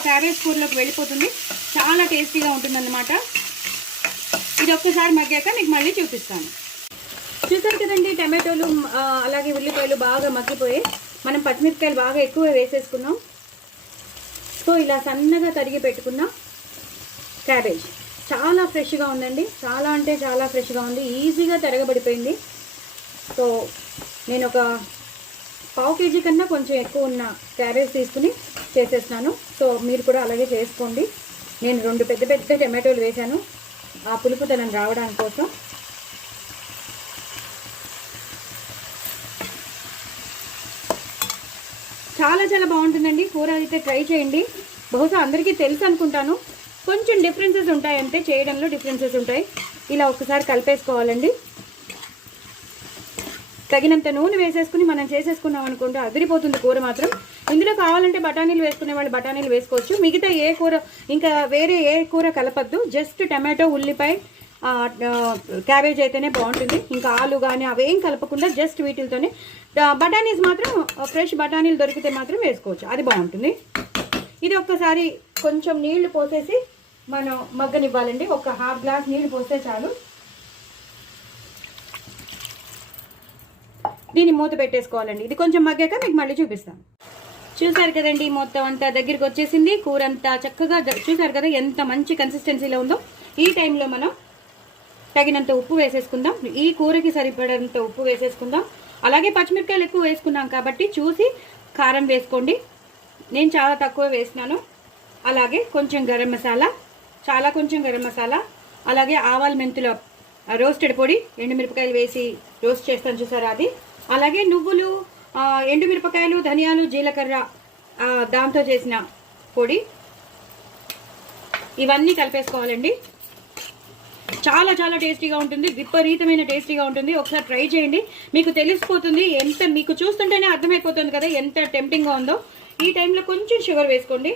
ఆ క్యాబేజ్ కూరలోకి వెళ్ళిపోతుంది. చాలా టేస్టీగా ఉంటుందన్నమాట. ఇది ఒక్కసారి మగ్గాక మీకు మళ్ళీ చూపిస్తాను. చూసారు కదండి, టమాటోలు అలాగే ఉల్లిపాయలు బాగా మగ్గిపోయి మనం పచ్చిమిరపకాయలు బాగా ఎక్కువ వేసేసుకున్నాం. సో ఇలా సన్నగా తరిగి పెట్టుకున్న క్యాబేజ్ చాలా ఫ్రెష్గా ఉందండి. చాలా అంటే చాలా ఫ్రెష్గా ఉంది, ఈజీగా తరగబడిపోయింది. సో నేను ఒక 1/2 kg కన్నా కొంచెం ఎక్కువ ఉన్న క్యాబేజ్ తీసుకుని చేసేస్తున్నాను. సో మీరు కూడా అలాగే చేసుకోండి. నేను 2 పెద్ద పెద్ద టమాటోలు వేశాను ఆ పులుపుతనం రావడానికి కోసం. చాలా చాలా బాగుంటుందండి కూర అయితే ట్రై చేయండి. బహుశా అందరికీ తెలుసు అనుకుంటాను, కొంచెం డిఫరెన్సెస్ ఉంటాయి అంతే, చేయడంలో డిఫరెన్సెస్ ఉంటాయి. ఇలా ఒకసారి కలిపేసుకోవాలండి. తగినంత నూనె వేసేసుకుని మనం చేసేసుకున్నాం అనుకుంటే అదిరిపోతుంది కూర మాత్రం. ఇందులో కావాలంటే బఠానీలు వేసుకునే వాళ్ళు బఠానీలు వేసుకోవచ్చు. మిగతా ఏ కూర, ఇంకా వేరే ఏ కూర కలపద్దు. జస్ట్ టమాటో, ఉల్లిపాయ, క్యాబేజ్ అయితేనే బాగుంటుంది. ఇంకా ఆలు కానీ అవేం కలపకుండా జస్ట్ వీటితోనే. బఠానీస్ మాత్రం ఫ్రెష్ బఠానీలు దొరికితే మాత్రం వేసుకోవచ్చు, అది బాగుంటుంది. ఇది ఒక్కసారి కొంచెం నీళ్లు పోసేసి మనం మగ్గనివ్వాలండి. ఒక 1/2 గ్లాస్ నీళ్లు పోస్తే చాలు. దీన్ని మూత పెట్టేసుకోవాలండి. ఇది కొంచెం మగ్గాక మీకు మళ్ళీ చూపిస్తాను. చూసారు కదండి, మొత్తం అంతా దగ్గరికి వచ్చేసింది. కూర అంతా చక్కగా చూసారు కదా ఎంత మంచి కన్సిస్టెన్సీలో ఉందో. ఈ టైంలో మనం తగినంత ఉప్పు వేసేసుకుందాం. ఈ కూరకి సరిపడంత ఉప్పు వేసేసుకుందాం. అలాగే పచ్చిమిరపకాయలు ఎక్కువ వేసుకున్నాం కాబట్టి చూసి కారం వేసుకోండి. నేను చాలా తక్కువ వేసినాను. అలాగే కొంచెం గరం మసాలా, చాలా కొంచెం గరం మసాలా, అలాగే ఆవాల మెంతుల రోస్టెడ్ పొడి, ఎండుమిరపకాయలు వేసి రోస్ట్ చేస్తాను చూసారా అది. అలాగే నువ్వులు, ఎండుమిరపకాయలు, ధనియాలు, జీలకర్ర దాంతో చేసిన పొడి, ఇవన్నీ కలిపేసుకోవాలండి. చాలా చాలా టేస్టీగా ఉంటుంది, విపరీతమైన టేస్టీగా ఉంటుంది. ఒకసారి ట్రై చేయండి, మీకు తెలిసిపోతుంది. ఎంత మీకు చూస్తుంటేనే అర్థమైపోతుంది కదా ఎంత టెంప్టింగ్గా ఉందో. ఈ టైంలో కొంచెం షుగర్ వేసుకోండి.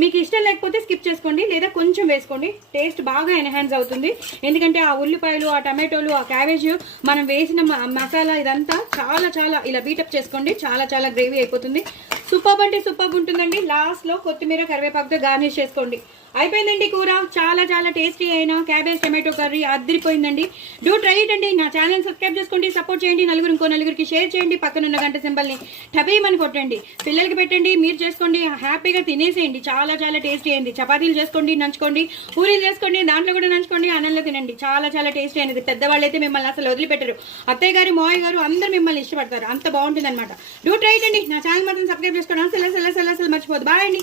మీకు ఇష్టం లేకపోతే స్కిప్ చేసుకోండి, లేదా కొంచెం వేసుకోండి. టేస్ట్ బాగా ఎన్హాన్స్ అవుతుంది. ఎందుకంటే ఆ ఉల్లిపాయలు, ఆ టమాటోలు, ఆ క్యాబేజ్, మనం వేసిన మసాలా ఇదంతా చాలా చాలా ఇలా బీటప్ చేసుకోండి. చాలా చాలా గ్రేవీ అయిపోతుంది. సూపర్బ్ అంటే సూపర్బ్ ఉంటుందండి. లాస్ట్లో కొత్తిమీర, కరివేపాకుతో గార్నిష్ చేసుకోండి. అయిపోయిందండి కూర. చాలా చాలా టేస్టీ అయిన క్యాబేజ్ టమాటో కర్రీ అదిరిపోయిందండి. డూ ట్రై ఇట్ అండి. నా ఛానల్ సబ్స్క్రైబ్ చేసుకోండి, సపోర్ట్ చేయండి, ఇంకో నలుగురికి షేర్ చేయండి. పక్కనున్న గంట సింబల్ని టపేయమని కొట్టండి. పిల్లలకి పెట్టండి, మీరు చేసుకోండి, హ్యాపీగా తినేసేయండి. చాలా చాలా టేస్టీ అయింది. చపాతీలు చేసుకోండి, నంచుకోండి, పూరీలు చేసుకోండి, దాంట్లో కూడా నంచుకోండి, అన్నంలో తినండి. చాలా చాలా టేస్టీ అయినది. పెద్దవాళ్ళు అయితే మిమ్మల్ని అసలు వదిలిపెట్టరు. అత్తయ్య గారు, మావయ్య గారు అందరూ మిమ్మల్ని ఇష్టపడతారు. అంత బాగుంటుంది అనమాట. డూ ట్రై ఇట్ అండి. నా ఛానల్ మాత్రం సబ్స్క్రైబ్ చేసుకోండి. అసలు మర్చిపోదు. బాయ్ అండి.